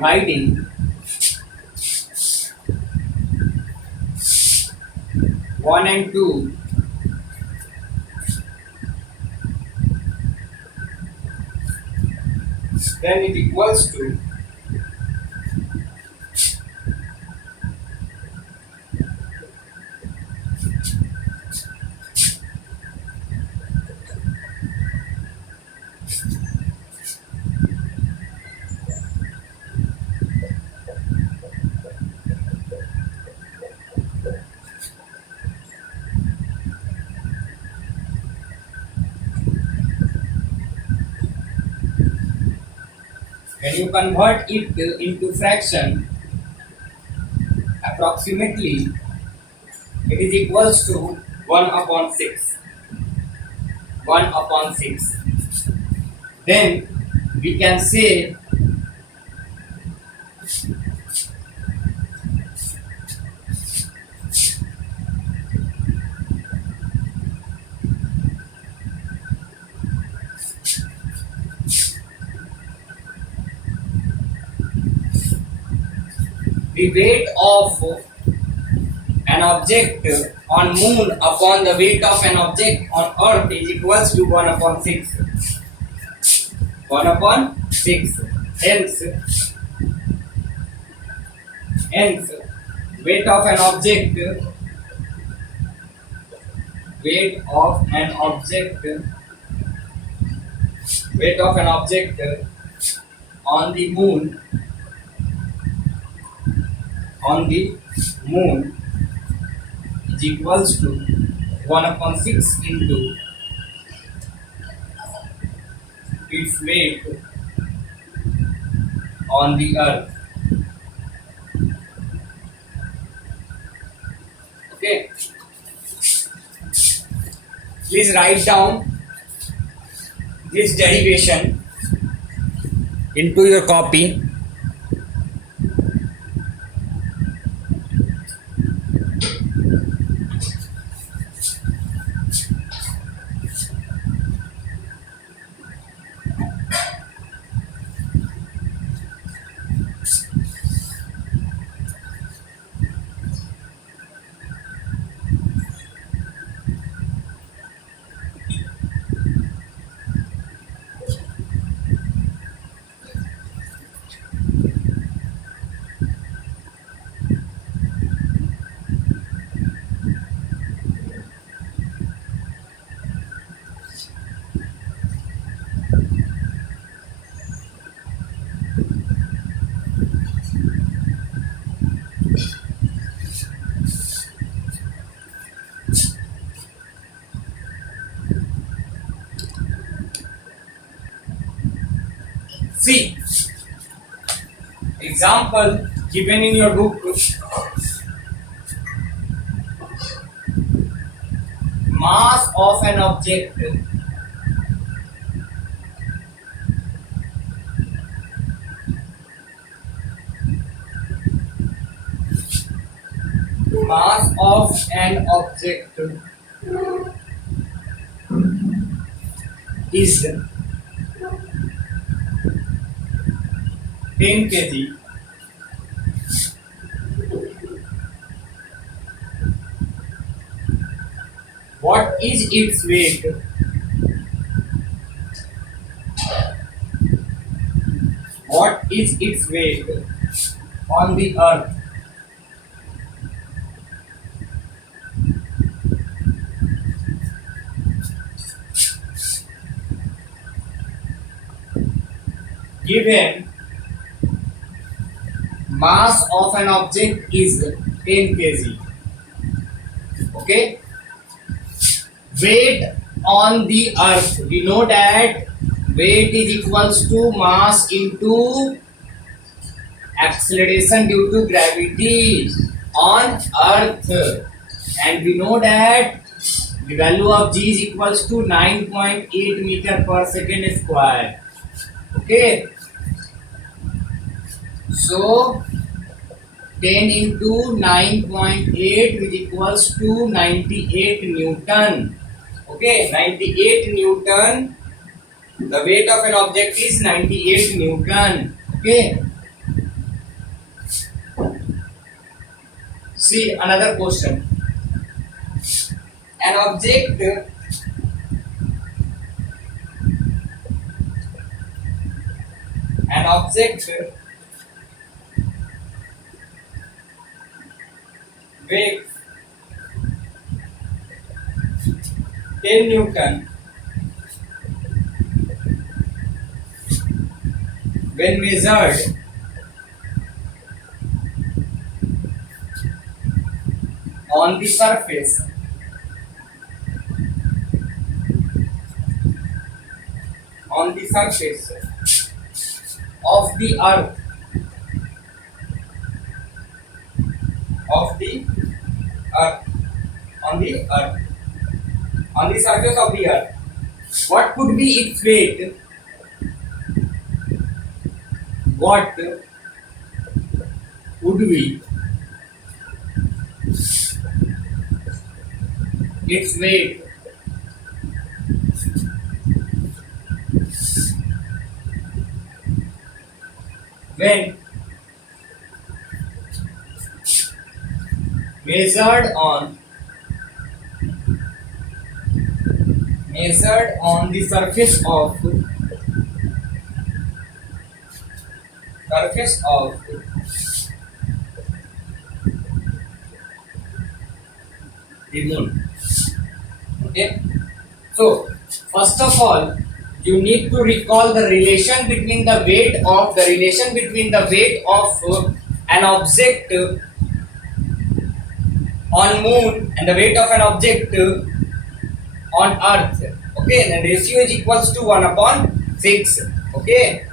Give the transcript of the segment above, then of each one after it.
Dividing 1 and 2, then it equals to when you convert it into fraction, approximately it is equals to 1 upon 6. 1 upon 6. Then we can say the weight of an object on moon upon the weight of an object on earth is equals to 1 upon 6. 1 upon 6. Hence, weight of an object on the moon is equals to 1 upon 6 into its weight on the earth. Okay. Please write down this derivation into your copy. See, example given in your book. Mass of an object is 10 kg. What is its weight? What is its weight on the earth? Given mass of an object is 10 kg. Okay. Weight on the earth. We know that weight is equals to mass into acceleration due to gravity on earth, and we know that the value of g is equals to 9.8 meter per second square. Okay. So 10 into 9.8 is equals to 98 Newton. Okay, 98 Newton. The weight of an object is 98 Newton. Okay. See another question. An object weighs 10 Newton when measured on the surface of the earth of the earth on the surface of the earth. What could be its weight? What would be its weight when measured on the surface of the moon? Okay, so first of all you need to recall the relation between the weight of an object on moon and the weight of an object on earth. Okay, the ratio is equals to 1/6. Okay,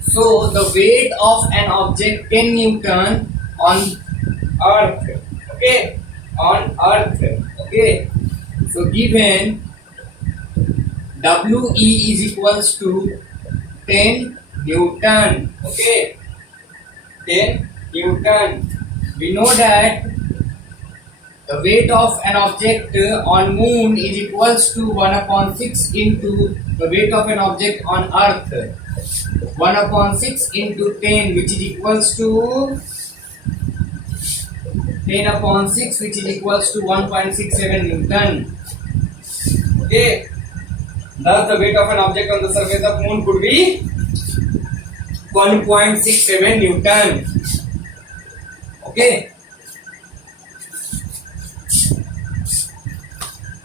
so the weight of an object 10 Newton on earth. Okay, on earth. Okay, so given WE is equals to 10 Newton. Okay, 10 Newton. We know that the weight of an object on moon is equals to 1/6 into the weight of an object on earth. 1/6 into 10, which is equals to 10/6, which is equals to 1.67 Newton. Okay, thus the weight of an object on the surface of moon could be 1.67 Newton. Okay,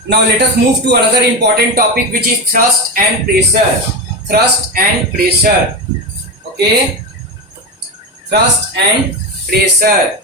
now let us move to another important topic, which is thrust and pressure. Okay, thrust and pressure.